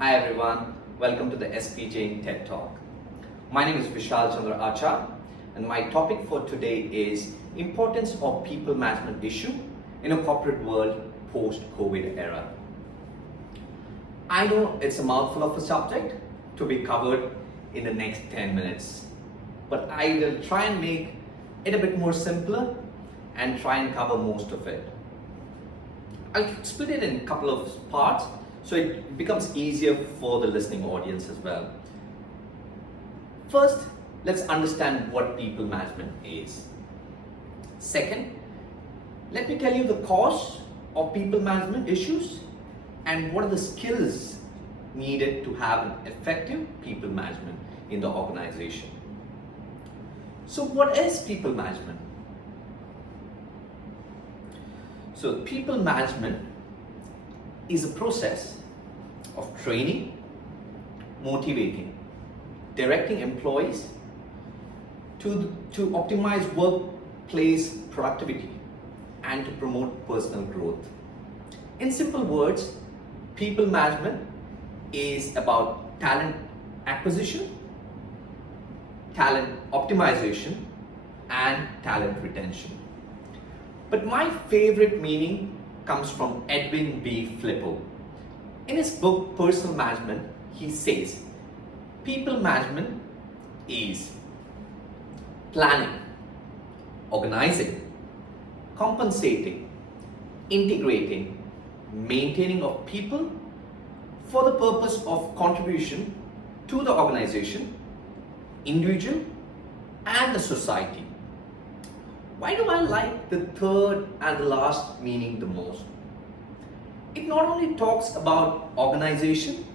Hi everyone, welcome to the Jain Ted Talk. My name is Vishal Chandra Achar and my topic for today is importance of people management issue in a corporate world post-COVID era. I know it's a mouthful of a subject to be covered in the next 10 minutes, but I will try and make it a bit more simpler and try and cover most of it. I'll split it in a couple of parts so it becomes easier for the listening audience as well. First, let's understand what people management is. Second, let me tell you the cause of people management issues and what are the skills needed to have an effective people management in the organization. So what is people management? So people management is a process of training, motivating, directing employees to optimize workplace productivity and to promote personal growth. In simple words, people management is about talent acquisition, talent optimization, and talent retention. But my favorite meaning comes from Edwin B. FLIPPO. In his book Personal Management, he says, people management is planning, organizing, compensating, integrating, maintaining of people for the purpose of contribution to the organization, individual, and the society. Why do I like the third and the last meaning the most? It not only talks about organization,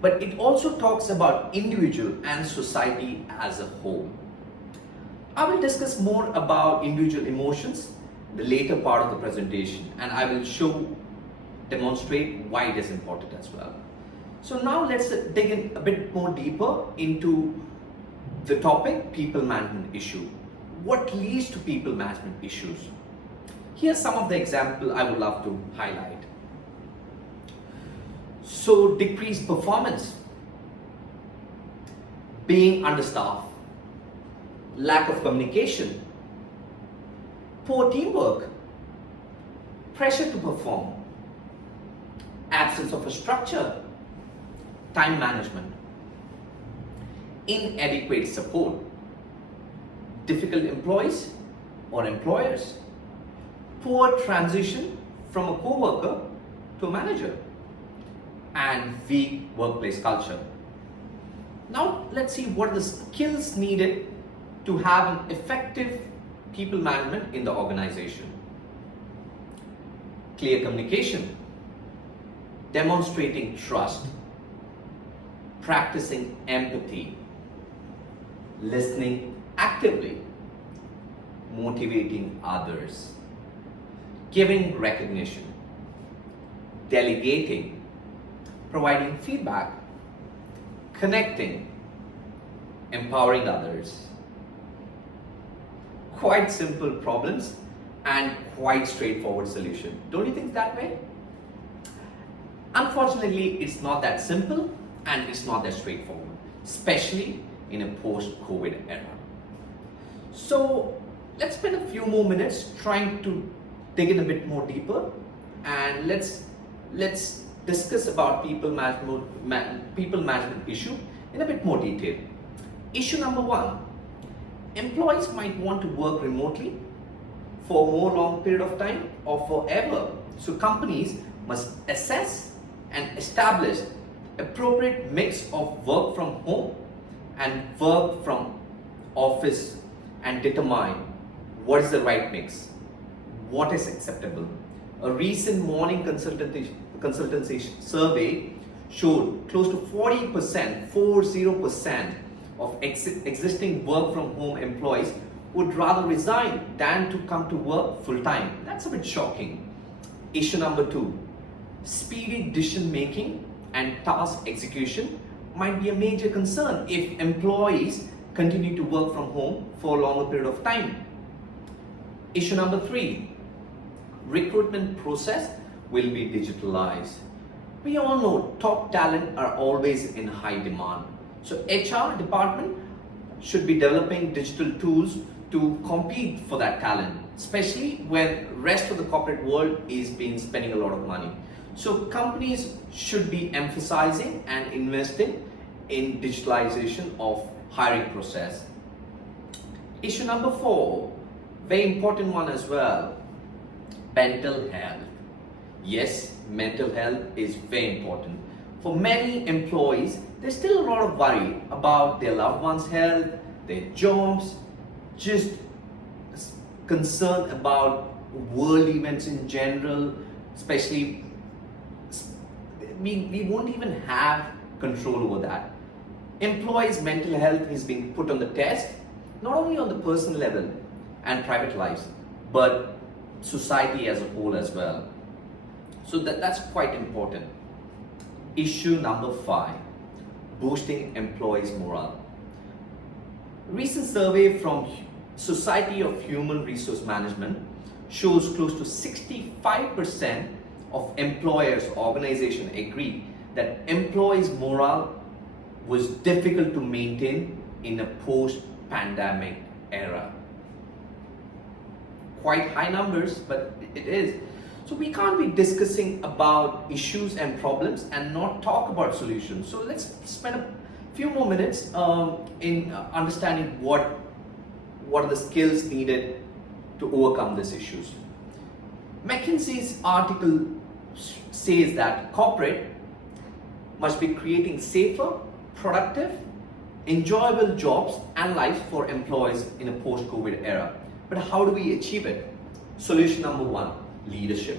but it also talks about individual and society as a whole. I will discuss more about individual emotions in the later part of the presentation, and I will demonstrate why it is important as well. So now let's dig in a bit more deeper into the topic people management issue. What leads to people management issues? Here's some of the examples I would love to highlight. So decreased performance, being understaffed, lack of communication, poor teamwork, pressure to perform, absence of a structure, time management, inadequate support, difficult employees or employers, poor transition from a co-worker to a manager, and weak workplace culture. Now let's see what are the skills needed to have an effective people management in the organization. Clear communication, demonstrating trust, practicing empathy, listening actively, motivating others, giving recognition, delegating, providing feedback, connecting, empowering others. Quite simple problems and quite straightforward solution. Don't you think that way? Unfortunately, it's not that simple and it's not that straightforward, especially in a post-COVID era. So let's spend a few more minutes trying to dig in a bit more deeper, and let's discuss about people management issue in a bit more detail. Issue number one, employees might want to work remotely for a more long period of time or forever. So companies must assess and establish appropriate mix of work from home and work from office and determine what is the right mix, what is acceptable. A recent morning consultancy survey showed close to 40% of existing work from home employees would rather resign than to come to work full time. That's a bit shocking. Issue number two, speedy decision making and task execution might be a major concern if employees continue to work from home for a longer period of time. Issue number three, recruitment process will be digitalized. We all know top talent are always in high demand. So HR department should be developing digital tools to compete for that talent, especially when rest of the corporate world is been spending a lot of money. So companies should be emphasizing and investing in digitalization of hiring process. Issue number 4, very important one as well, mental health. Yes, mental health is very important. For many employees, there's still a lot of worry about their loved one's health, their jobs, just concern about world events in general, especially we won't even have control over that. Employees' mental health is being put on the test, not only on the personal level and private lives, but society as a whole as well. So that's quite important. Issue number 5, boosting employees' morale. Recent survey from Society of Human Resource Management shows close to 65% of employers organization agree that employees' morale was difficult to maintain in a post-pandemic era. Quite high numbers, but it is. So we can't be discussing about issues and problems and not talk about solutions. So let's spend a few more minutes in understanding what are the skills needed to overcome these issues. McKinsey's article says that corporate must be creating safer, productive, enjoyable jobs and lives for employees in a post-COVID era. But how do we achieve it? Solution number 1, leadership.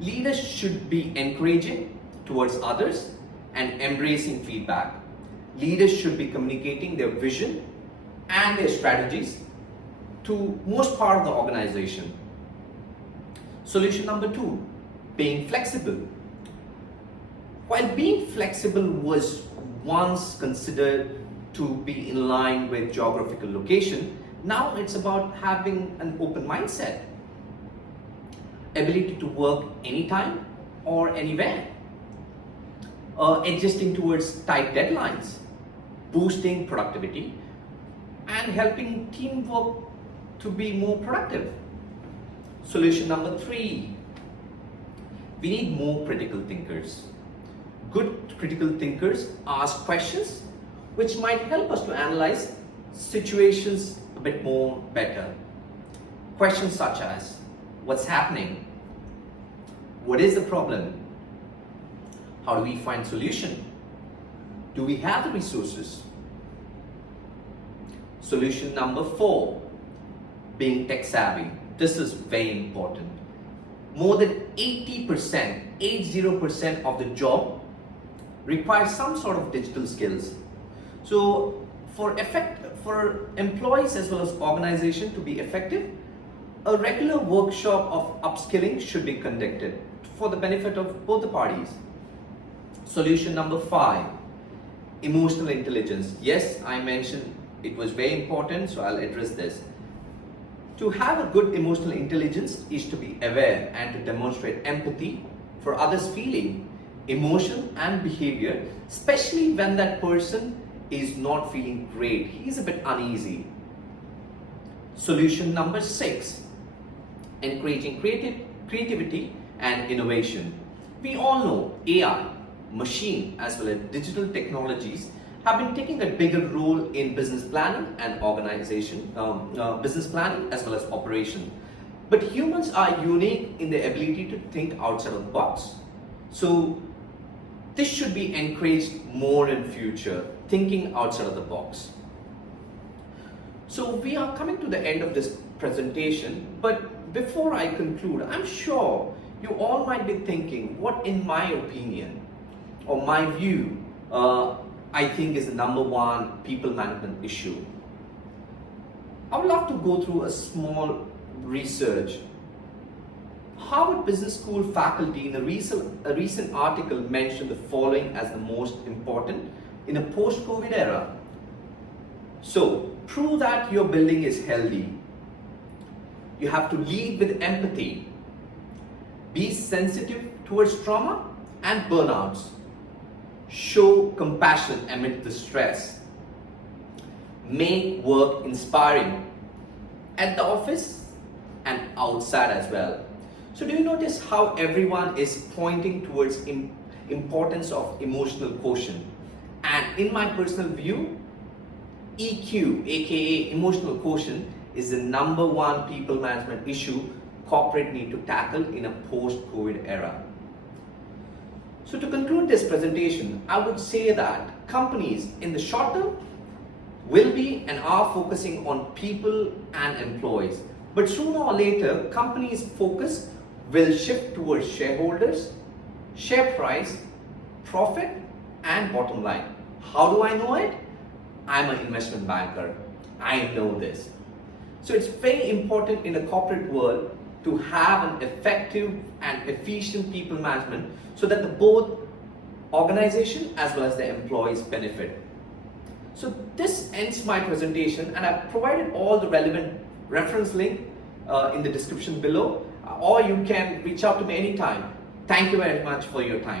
Leaders should be encouraging towards others and embracing feedback. Leaders should be communicating their vision and their strategies to most part of the organization. Solution number 2, being flexible. While being flexible was once considered to be in line with geographical location, now it's about having an open mindset, ability to work anytime or anywhere, adjusting towards tight deadlines, boosting productivity, and helping teamwork to be more productive. Solution number 3, we need more critical thinkers. Good critical thinkers ask questions which might help us to analyze situations a bit more better. Questions such as, what's happening? What is the problem? How do we find solution? Do we have the resources? Solution number 4, being tech savvy. This is very important. More than 80% of the job requires some sort of digital skills. So for employees as well as organization to be effective, a regular workshop of upskilling should be conducted for the benefit of both the parties. Solution number 5, emotional intelligence. Yes, I mentioned it was very important, so I'll address this. To have a good emotional intelligence is to be aware and to demonstrate empathy for others' feeling, emotion and behavior, especially when that person is not feeling great. He's a bit uneasy. Solution number 6, encouraging creativity and innovation. We all know AI, machine as well as digital technologies have been taking a bigger role in business planning and organization, business planning as well as operation. But humans are unique in their ability to think outside of the box. So this should be encouraged more in future, thinking outside of the box. So we are coming to the end of this presentation, but before I conclude, I'm sure you all might be thinking, what in my opinion or my view, I think is the number 1 people management issue. I would love to go through a small research. Harvard Business School faculty in a recent article mentioned the following as the most important in a post-COVID era. So, prove that your building is healthy. You have to lead with empathy. Be sensitive towards trauma and burnouts. Show compassion amid the stress. Make work inspiring at the office and outside as well. So do you notice how everyone is pointing towards importance of emotional quotient? And in my personal view, EQ, aka emotional quotient, is the number one people management issue corporate need to tackle in a post-COVID era. So to conclude this presentation, I would say that companies in the short term will be and are focusing on people and employees. But sooner or later, companies' focus will shift towards shareholders, share price, profit, and bottom line. How do I know it? I'm an investment banker. I know this. So it's very important in the corporate world to have an effective and efficient people management so that the both organization as well as the employees benefit. So this ends my presentation, and I've provided all the relevant reference link in the description below, or you can reach out to me anytime. Thank you very much for your time.